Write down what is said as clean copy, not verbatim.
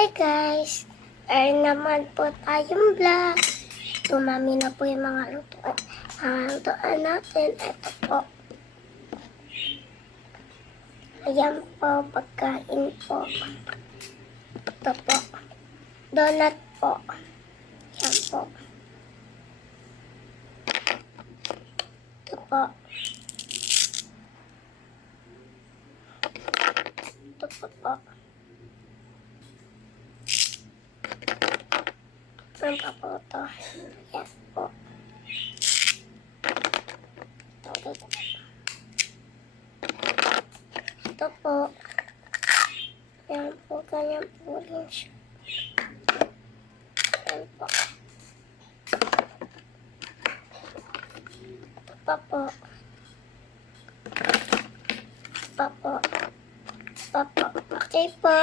Hi guys! Meron naman po tayong vlog. Tumami na po yung mga lutuan natin. Ito po. Ayan po, pagkain po. Ito po. Donut po. Ayan po. Ito po. Ito po. Saan pa po ito? Yes po. Ito po. Yan po, ganyan po rin siya. Yan po. Ito pa po. Ito pa po. Ito pa po. Okay po.